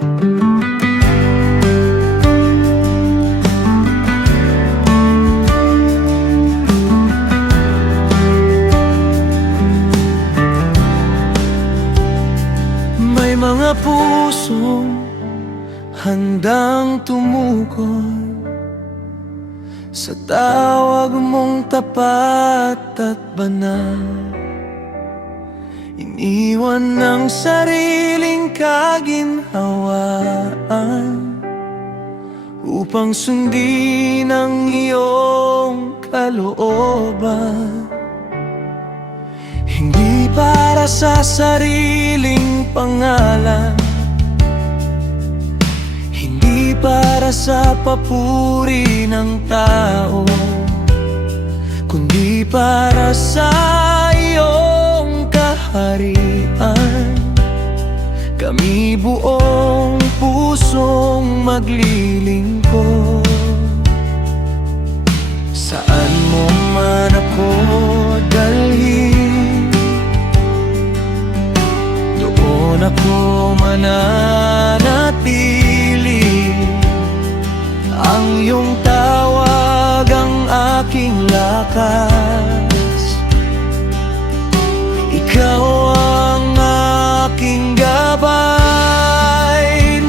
May mga pusong handang tumukod sa tawag mong tapat at banal. Iniwan ng sariling kaginhawaan upang sundin ang iyong kalooban. Hindi para sa sariling pangalan, hindi para sa papuri ng tao, kundi para sa iyong kaharian. Kami buong pusong maglilingkod. Saan mo man ako dalhin, doon ako mananatili. Ang iyong tawag ang aking lakas, ikaw ang aking gabay.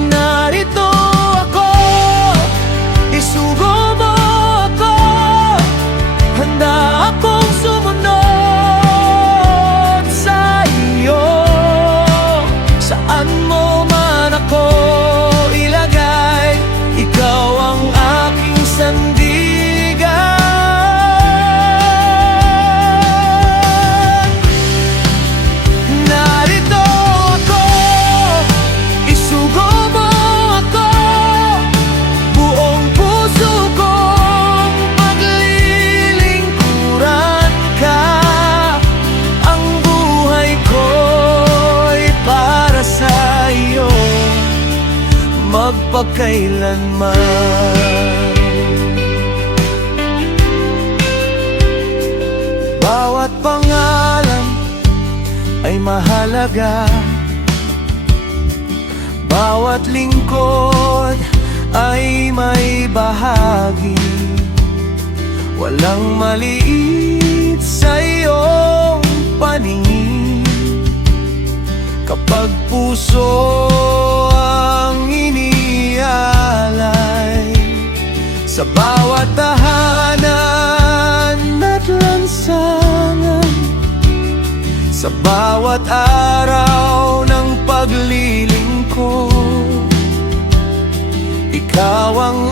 Narito ako, isugo mo ako, handa akong sumunod sa iyo. Saan mo man ako ilagay, ikaw ang aking sandigan. Narito ako, isugo mo ako, buong puso kong paglilingkuran ka. Ang buhay ko'y para sa iyo, magpakailanman. Bawat pangalan ay mahalaga, bawat lingkod ay may bahagi. Walang maliit sa iyong paningin kapag puso ang inialay. Sa bawat tahanan at lansangan, sa bawat araw ng paglilingkod, ikaw ang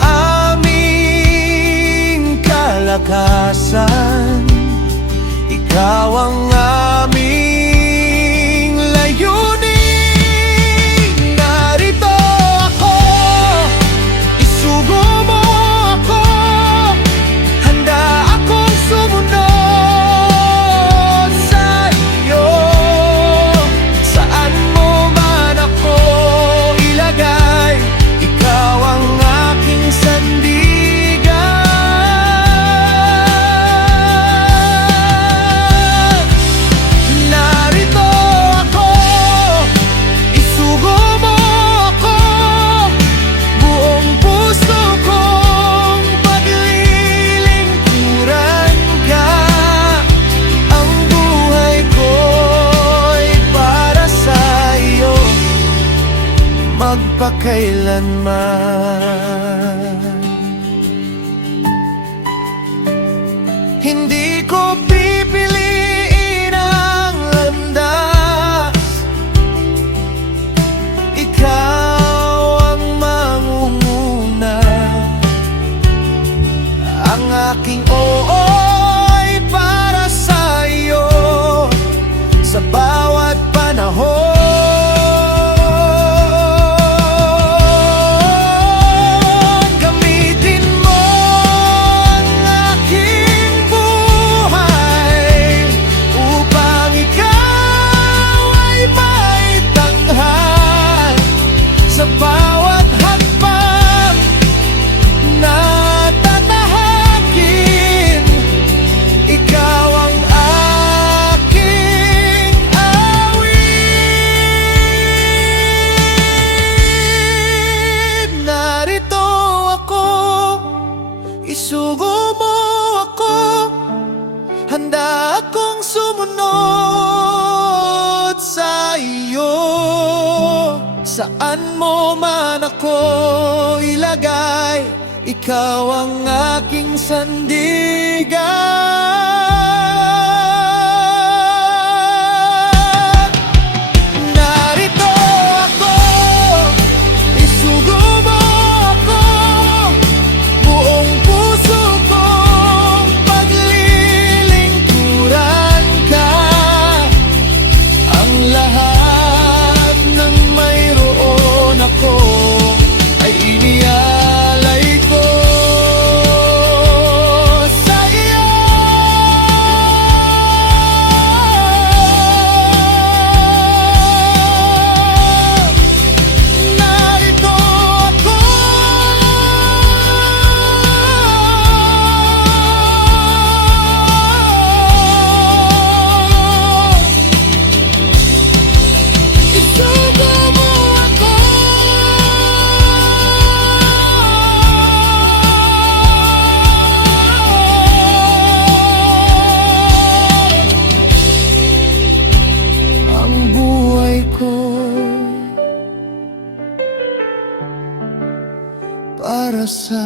aming kalakasan, ikaw ang aming layunin. Narito ako, isugo mo ako, handa akong sumunod sa iyo. Saan mo man ako ilagay, ikaw ang aking sandigan. Narito ako, isugo mo ako, buong puso kong paglilingkuran ka. Ang buhay ko'y para sa iyo, magpakailanman. Hindi ko pipiliin ang landas, ikaw ang mangunguna. Ang aking oo ay para sa iyo sa bawat panahon. Gamitin mo ang aking buhay Saan mo man ako ilagay, ikaw ang aking sandigan. Narito ako, isugo mo ako, buong puso kong paglilingkuran ka. Ang lahat ng mayroon ako ay inialay ko sa iyo. Narito ako, isugo mo ako. Ang buhay ko para sa